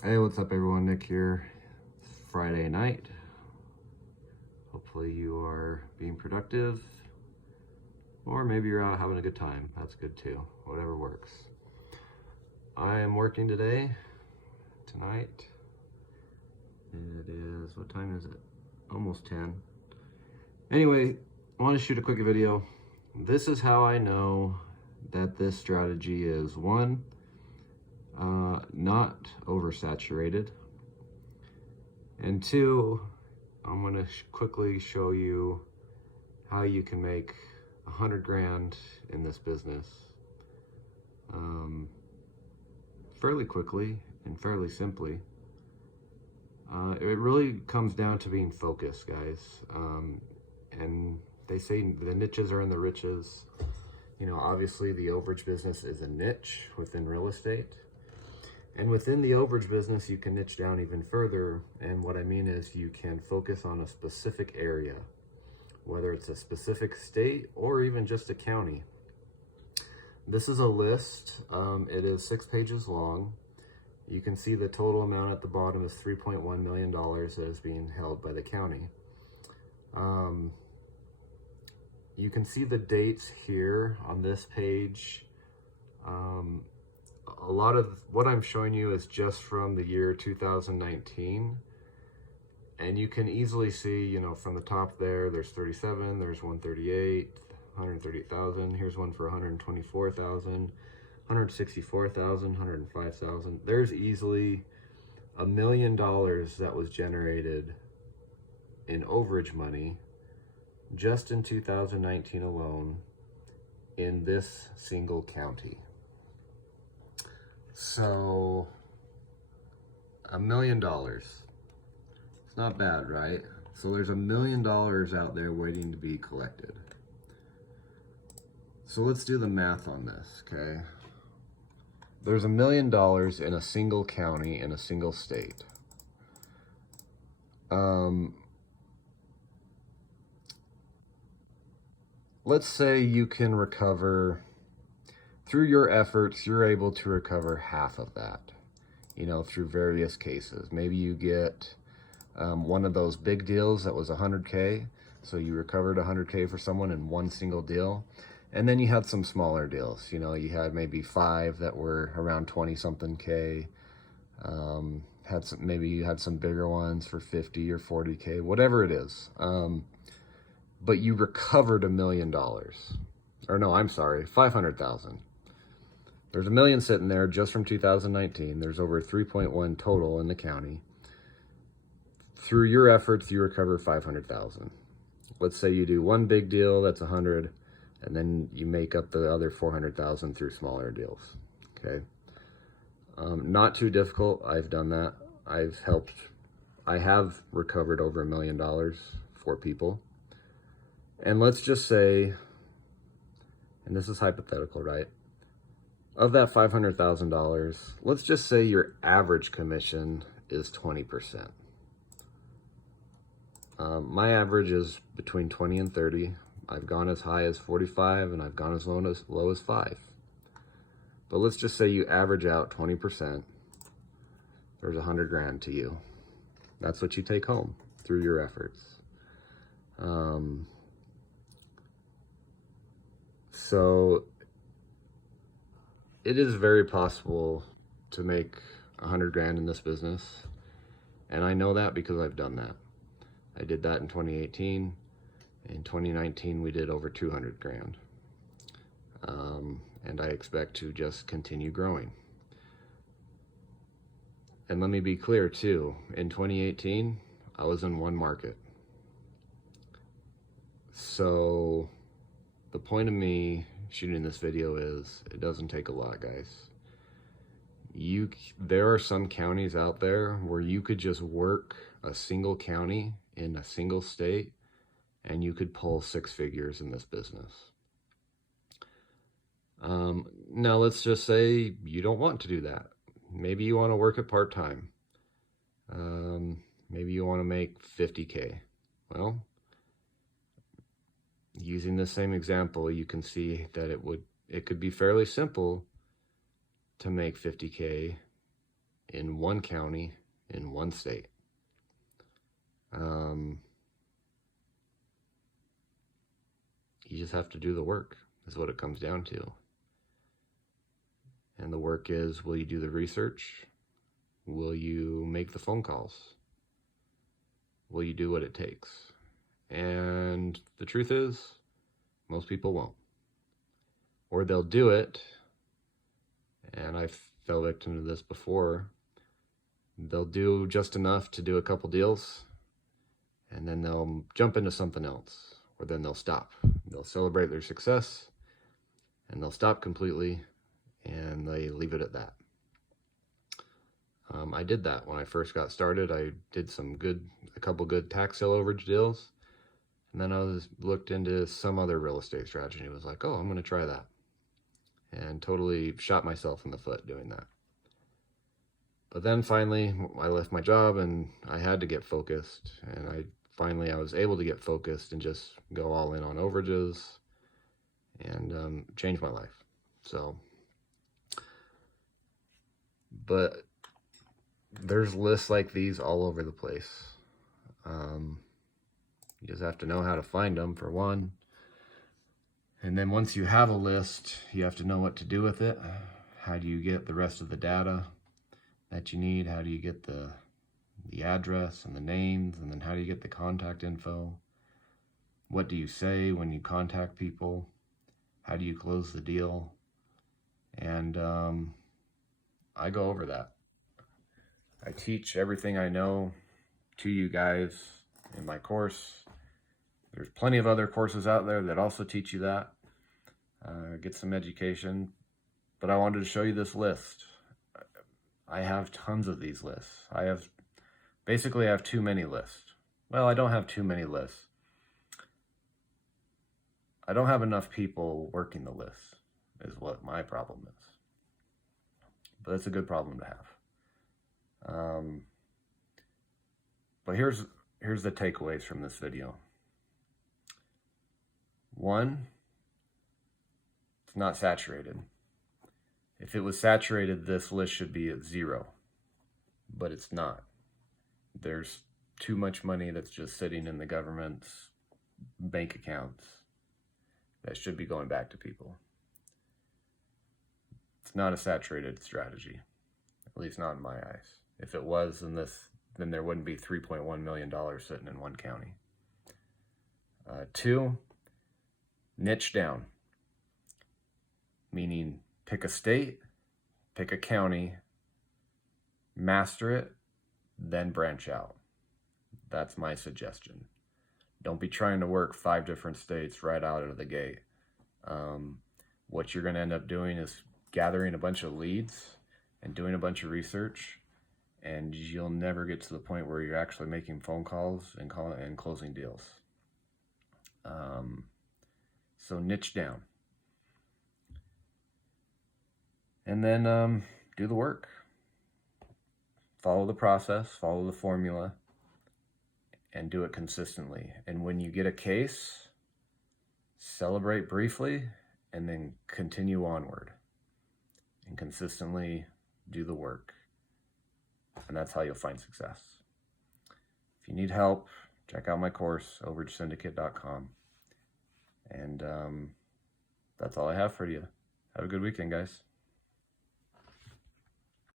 Hey, what's up everyone? Nick here. It's Friday night. Hopefully you are being productive, or maybe you're out having a good time. That's good too. Whatever works. I am working tonight. It is, what time is it? Almost 10. Anyway, I want to shoot a quick video. This is how I know that this strategy is one, not oversaturated, and two, I'm going to quickly show you how you can make 100 grand in this business fairly quickly and fairly simply. It really comes down to being focused, guys. And they say the niches are in the riches. You know, obviously the overage business is a niche within real estate. And within the overage business, you can niche down even further. And what I mean is you can focus on a specific area, whether it's a specific state or even just a county. This is a list. It is 6 pages long. You can see the total amount at the bottom is $3.1 million that is being held by the county. You can see the dates here on this page. A lot of what I'm showing you is just from the year 2019. And you can easily see, you know, from the top there's 37, there's 138, 138,000. Here's one for 124,000, 164,000, 105,000. There's easily $1 million that was generated in overage money just in 2019 alone in this single county. So $1 million. It's not bad, right? So there's $1 million out there waiting to be collected. So let's do the math on this, okay? There's $1 million in a single county in a single state. Let's say you can recover, through your efforts, you're able to recover half of that, you know, through various cases. Maybe you get one of those big deals that was 100K. So you recovered 100K for someone in one single deal. And then you had some smaller deals. You know, you had maybe 5 that were around 20 something K. Maybe you had some bigger ones for 50 or 40K, whatever it is. But you recovered $1 million. Or no, I'm sorry, 500,000. There's $1 million sitting there just from 2019. There's over 3.1 total in the county. Through your efforts, you recover 500,000. Let's say you do one big deal, that's 100, and then you make up the other 400,000 through smaller deals, okay? Not too difficult, I've done that. I have recovered over $1 million for people. And let's just say, and this is hypothetical, right? Of that $500,000, let's just say your average commission is 20%. My average is between 20 and 30. I've gone as high as 45 and I've gone as low as 5. But let's just say you average out 20%. There's 100 grand to you. That's what you take home through your efforts. So it is very possible to make 100 grand in this business. And I know that because I've done that. I did that in 2018. In 2019, we did over 200 grand. And I expect to just continue growing. And let me be clear too, in 2018, I was in one market. So the point of me shooting this video is, it doesn't take a lot, guys. There are some counties out there where you could just work a single county in a single state and you could pull 6 figures in this business. Now let's just say you don't want to do that. Maybe you want to work it part-time. Maybe you want to make 50K. Well, using the same example, you can see that it could be fairly simple to make 50K in one county, in one state. You just have to do the work, is what it comes down to. And the work is, will you do the research? Will you make the phone calls? Will you do what it takes? And the truth is, most people won't. Or they'll do it, and I fell victim to this before, they'll do just enough to do a couple deals, and then they'll jump into something else, or then they'll stop. They'll celebrate their success, and they'll stop completely, and they leave it at that. I did that when I first got started. I did a couple good tax sale overage deals, and then I looked into some other real estate strategy. It was like, oh, I'm going to try that, and totally shot myself in the foot doing that. But then finally, I left my job, and I had to get focused, and I was able to get focused and just go all in on overages and change my life. So, but there's lists like these all over the place. You just have to know how to find them, for one. And then once you have a list, you have to know what to do with it. How do you get the rest of the data that you need? How do you get the address and the names? And then how do you get the contact info? What do you say when you contact people? How do you close the deal? And I go over that. I teach everything I know to you guys in my course. There's plenty of other courses out there that also teach you that. Get some education. But I wanted to show you this list. I have tons of these lists. I have too many lists. Well, I don't have too many lists. I don't have enough people working the list, is what my problem is. But it's a good problem to have. But here's the takeaways from this video. One, it's not saturated. If it was saturated, this list should be at 0, but it's not. There's too much money that's just sitting in the government's bank accounts that should be going back to people. It's not a saturated strategy, at least not in my eyes. If it was, then there wouldn't be $3.1 million sitting in one county. 2, niche down, meaning pick a state, pick a county, master it, then branch out. That's my suggestion. Don't be trying to work 5 different states right out of the gate. What you're going to end up doing is gathering a bunch of leads and doing a bunch of research, and you'll never get to the point where you're actually making phone calls and closing deals. So niche down. And then do the work. Follow the process, follow the formula, and do it consistently. And when you get a case, celebrate briefly and then continue onward. And consistently do the work. And that's how you'll find success. If you need help, check out my course, overagesyndicate.com. And that's all I have for you. Have a good weekend, guys.